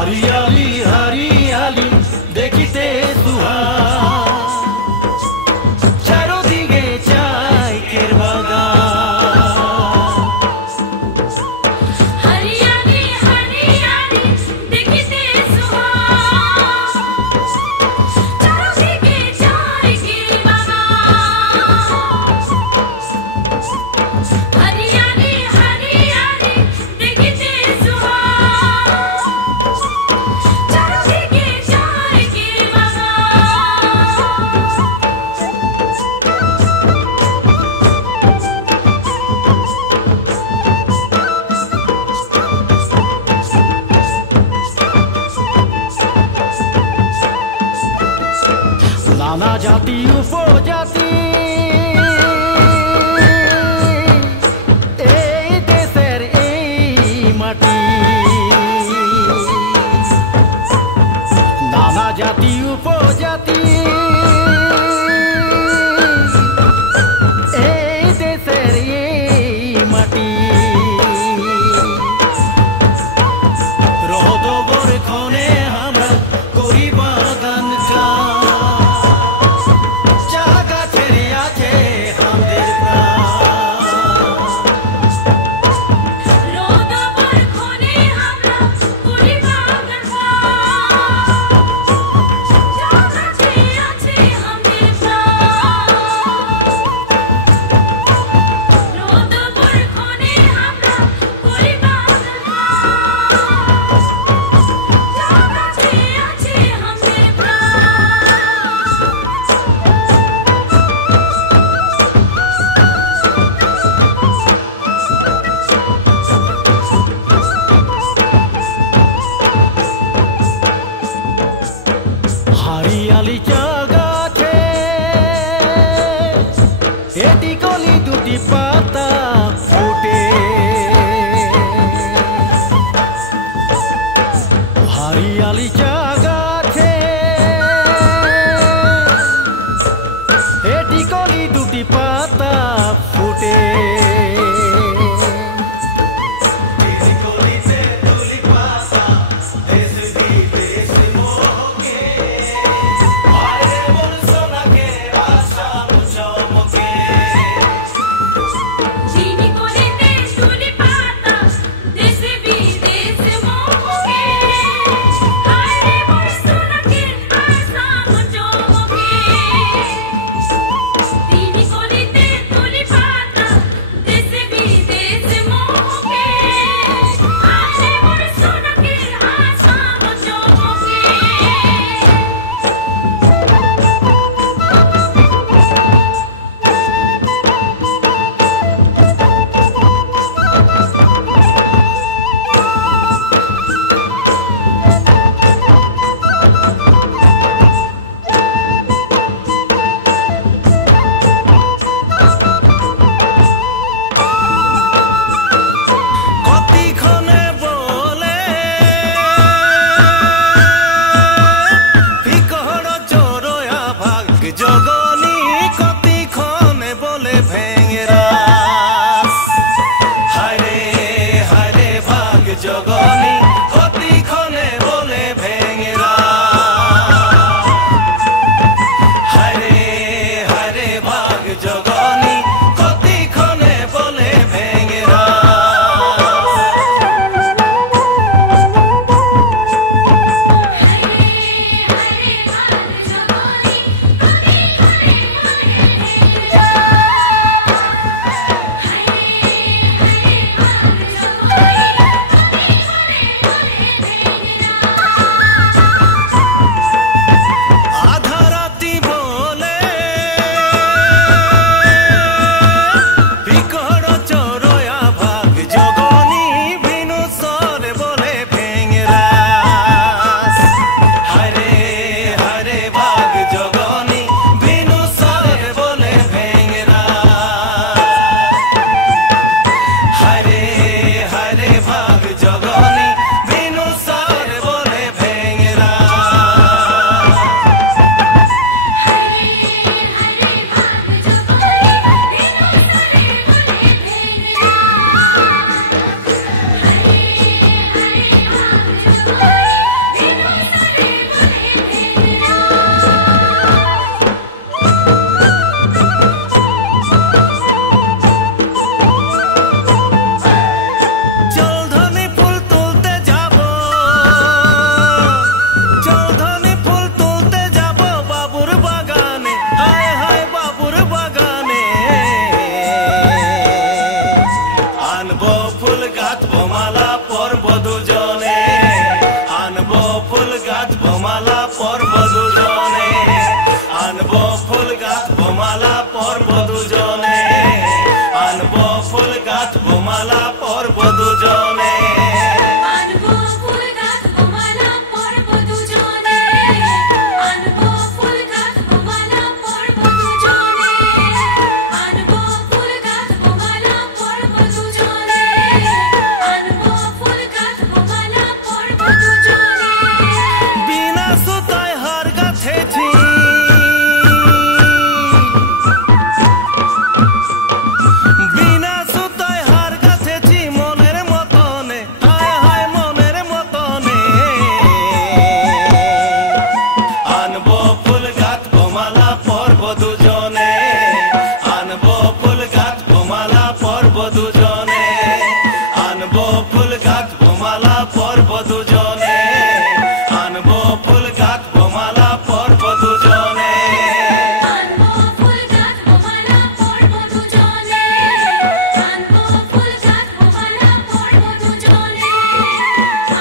हरियाली हरियाली देखते सुहास चारोदिके चायकेर बागान हरियाली हरियाली देखते सुहास चारोदिके चायकेर बागान हरियाली हरियाली देखते सुहास चारोदिके चायकेर नाना जाति उपजाति এই দেশের এই মাটি নানা জাতি উপজাতি এই দেশের এই মাটি রোদবর ক্ষণে আমরা করি বাগান চা গাছের আছে আমাদের প্রাণ রোদবর ক্ষণে আমরা করি বাগান চা গাছে আছে আমাদের প্রাণ রোদবর ক্ষণে আমরা করি বাগান চা গাছে আছে আমাদের হারিয়ালি চা গাছে এটি কলি দুটি পাতা ফুটে হারিয়ালি চা গাছে এটি কলি দুটি পাতা ফুটে চিনি কোলেতে তুলি পাতা দেশে বিদেশে মোকে হায় পর্ব দুজনে আনবো ফুল গাঁথবো মালা পর্ব দুজনে আনবো ফুল গাঁথবো মালা পরব দুজনে আনবো ফুল গাঁথবো মালা পরব দুজনে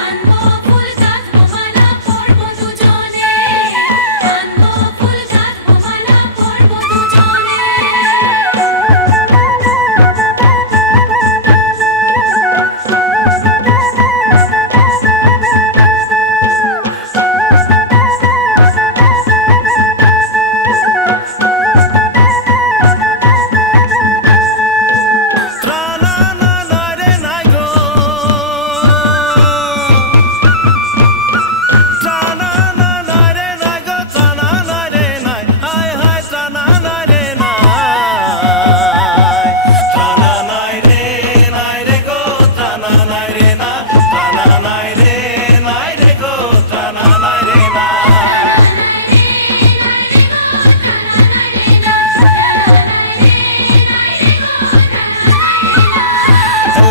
আনবো ফুল গাঁথবো মালা পরব দুজনে আনবো ফুল গাঁথবো মালা পরব দুজনে ত্রানা না নাই রে নাই গো ত্রানা না নাই রে নাই গো ত্রানা নাই রে নাই হায় হায় ত্রানা নাই রে নাই ত্রানা নাই রে গো ত্রানা নাই রে না ত্রানা নাই রে গো ত্রানা নাই রে না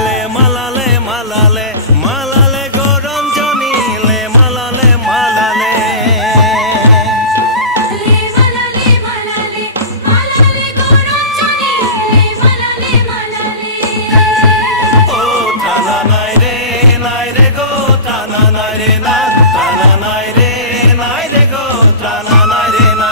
লে মালালে মালালে মালালে গো রঞ্জনী লে মালালে মালালে লে মালালে মালালে মালালে গরঞ্জনী লে মালালে মালালে ও ত্রানা নাই রে গো ত্রানা নাই রে না ত্রানা নাই রে গো ত্রানা নাই রে না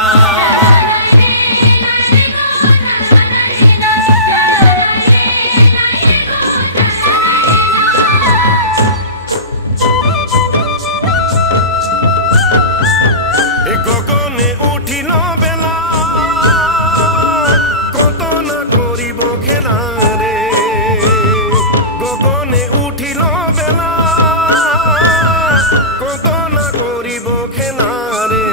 এ গগনে উঠিল বেলা কত না করিব খেলা রে গগনে উঠিল বেলা কত না করিব খেলা রে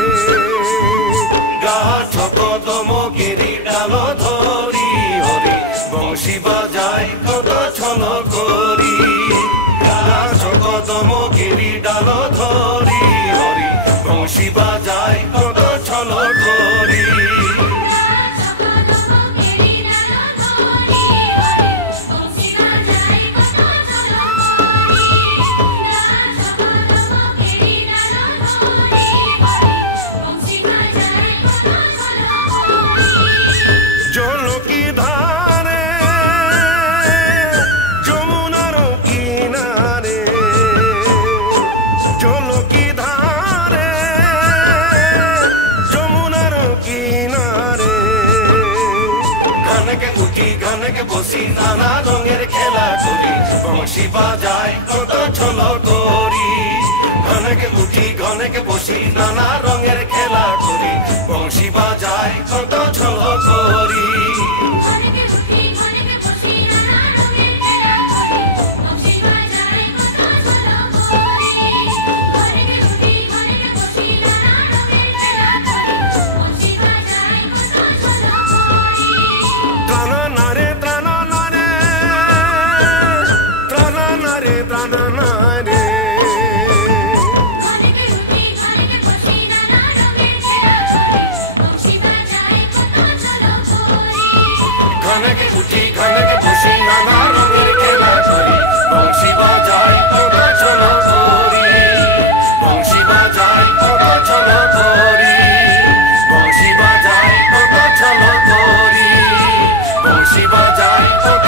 গাছ কদম গিরি ডাল ধরি হরি বংশী বাজায় কত ছল করি গাছ কদম গিরি ডাল ধরি হরি বংশী বাজায় কত ছল করি জলকি ধারে যমুনার কিনারে জলকি ধারে যমুনার কিনারে গানকে উঠি গানকে বসি নানা রঙের খেলা করি বংশী বাজায় কত ছল করি গানকে উঠি গানকে বসি নানা রঙের খেলা করি বংশী বাজায় কত ছল করি ত্রানা না রে ত্রানা না রে ত্রানা না রে ত্রানা না রে গানকে উঠি গানকে বসি নানা রঙের খেলা করি বংশী বাজায় কত ছল করি বংশী বাজায় কত ছল করি বংশী বাজায় কত ছল করি বংশী বাজায় কত